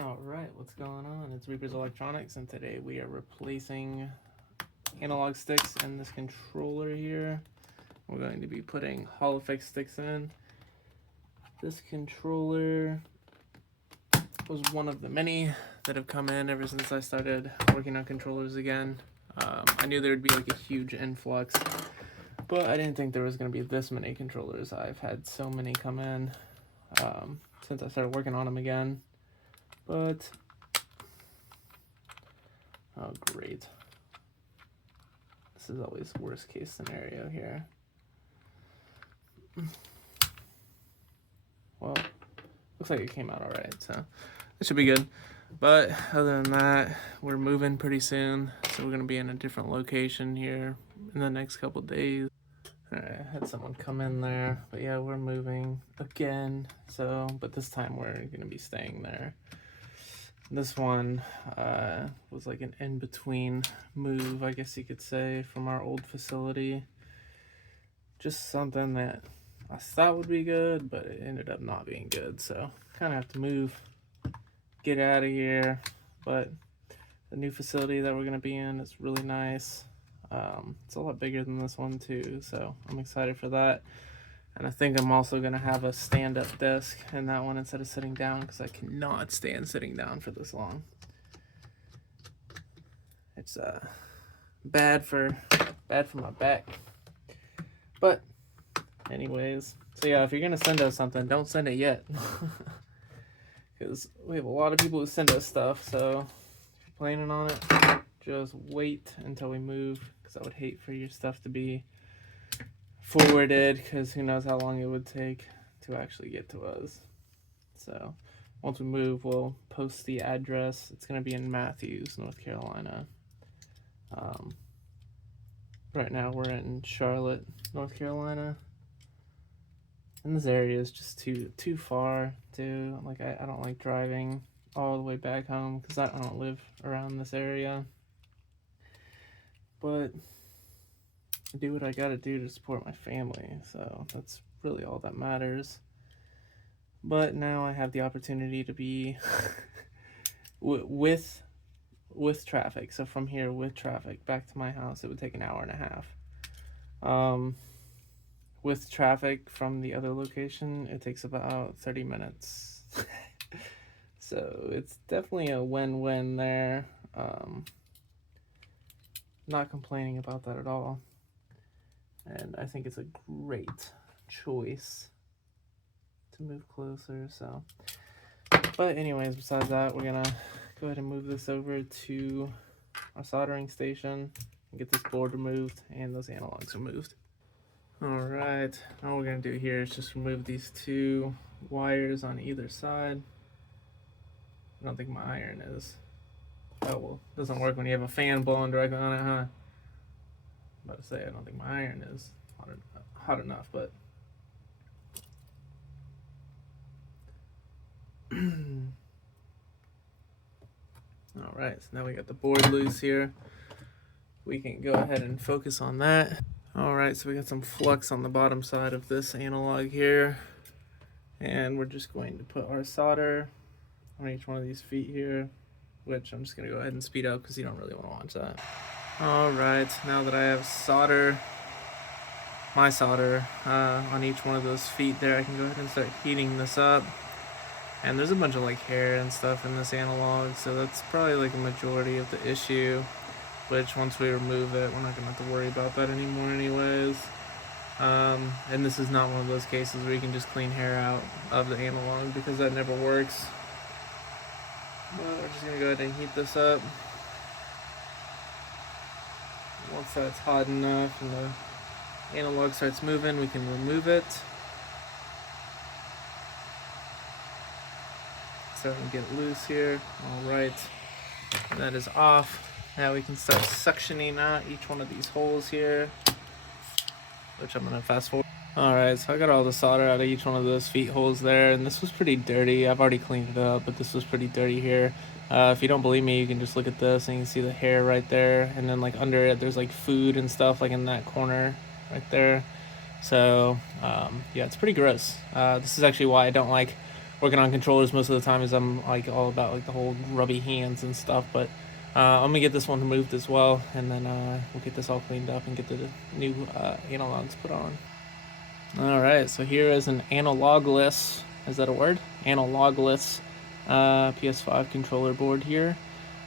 Alright, what's going on? It's Reaper's Electronics, and today we are replacing analog sticks in this controller here. We're going to be putting Hall effect sticks in. This controller was one of the many that have come in ever since I started working on controllers again. I knew there would be like a huge influx, but I didn't think there was going to be this many controllers. I've had so many come in since I started working on them again. But, oh great. This is always worst case scenario here. Well, looks like it came out alright, so it should be good. But other than that, we're moving pretty soon, so we're going to be in a different location here in the next couple days. Alright, I had someone come in there, but yeah, we're moving again, so, but this time we're going to be staying there. This one was like an in-between move, I guess you could say, from our old facility. Just something that I thought would be good, but it ended up not being good. So kind of have to move, get out of here. But the new facility that we're going to be in is really nice. It's a lot bigger than this one too, so I'm excited for that. And I think I'm also going to have a stand-up desk in that one instead of sitting down, because I cannot stand sitting down for this long. It's bad for my back. But anyways, so yeah, if you're going to send us something, don't send it yet. Because we have a lot of people who send us stuff, so if you're planning on it, just wait until we move, because I would hate for your stuff to be forwarded, because who knows how long it would take to actually get to us. So once we move, we'll post the address. It's going to be in Matthews, North Carolina. Right now we're in Charlotte, North Carolina, and this area is just too far to, like, I don't like driving all the way back home, because I don't live around this area. But I do what I gotta do to support my family, so that's really all that matters. But now I have the opportunity to be with traffic. So from here with traffic back to my house, it would take an hour and a half. With traffic from the other location, it takes about 30 minutes. So it's definitely a win-win there. Not complaining about that at all. And I think it's a great choice to move closer, so. But anyways, besides that, we're gonna go ahead and move this over to our soldering station and get this board removed and those analogs removed. Alright, all we're gonna do here is just remove these two wires on either side. I don't think my iron is. Oh well, it doesn't work when you have a fan blowing directly on it, huh? I'm about to say, I don't think my iron is hot enough, but alright, so now we got the board loose here. We can go ahead and focus on that. Alright, so we got some flux on the bottom side of this analog here, and we're just going to put our solder on each one of these feet here, which I'm just going to go ahead and speed up because you don't really want to watch that. Alright, now that I have my solder on each one of those feet there, I can go ahead and start heating this up. And there's a bunch of like hair and stuff in this analog, so that's probably like a majority of the issue, which once we remove it, we're not going to have to worry about that anymore anyways. And this is not one of those cases where you can just clean hair out of the analog, because that never works. But we're just going to go ahead and heat this up. Once that's hot enough and the analog starts moving, we can remove it. Starting to get loose here. Alright, that is off. Now we can start suctioning out each one of these holes here, which I'm going to fast forward. Alright, so I got all the solder out of each one of those feet holes there, and this was pretty dirty. I've already cleaned it up, but this was pretty dirty here. If you don't believe me, you can just look at this and you can see the hair right there, and then like under it there's like food and stuff like in that corner right there. So yeah, it's pretty gross. This is actually why I don't like working on controllers most of the time is I'm like all about like the whole grubby hands and stuff. But I'm gonna get this one removed as well, and then we'll get this all cleaned up and get the new analogs put on. All right, so here is an analogless, is that a word? Analogless PS5 controller board here.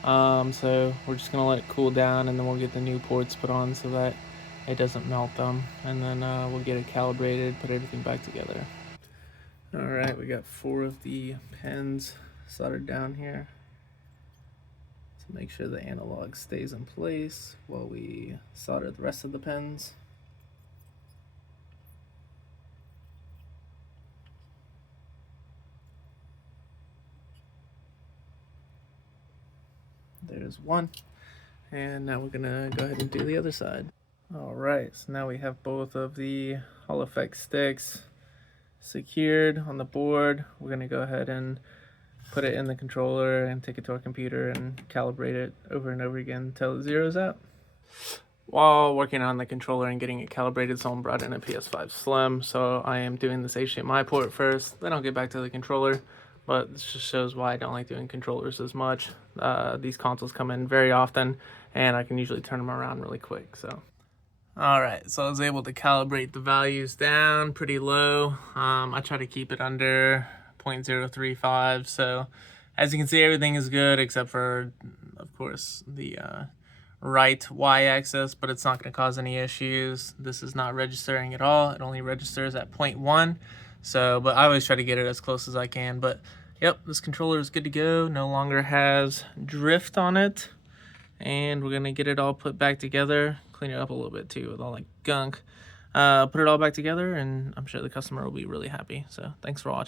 So we're just gonna let it cool down, and then we'll get the new ports put on so that it doesn't melt them, and then we'll get it calibrated, put everything back together. All right, we got 4 of the pins soldered down here to make sure the analog stays in place while we solder the rest of the pins. There's one, and now we're gonna go ahead and do the other side. All right, so now we have both of the Hall Effect sticks secured on the board. We're gonna go ahead and put it in the controller and take it to our computer and calibrate it over and over again until it zeroes out. While working on the controller and getting it calibrated, someone brought in a PS5 Slim, so I am doing this HDMI port first, then I'll get back to the controller. But this just shows why I don't like doing controllers as much. These consoles come in very often, and I can usually turn them around really quick. So, all right, so I was able to calibrate the values down pretty low. I try to keep it under 0.035. So, as you can see, everything is good except for, of course, the right y-axis, but it's not going to cause any issues. This is not registering at all. It only registers at 0.1. So, but I always try to get it as close as I can. But yep, this controller is good to go. No longer has drift on it. And we're gonna get it all put back together, clean it up a little bit too with all that gunk. Put it all back together, and I'm sure the customer will be really happy. So thanks for watching.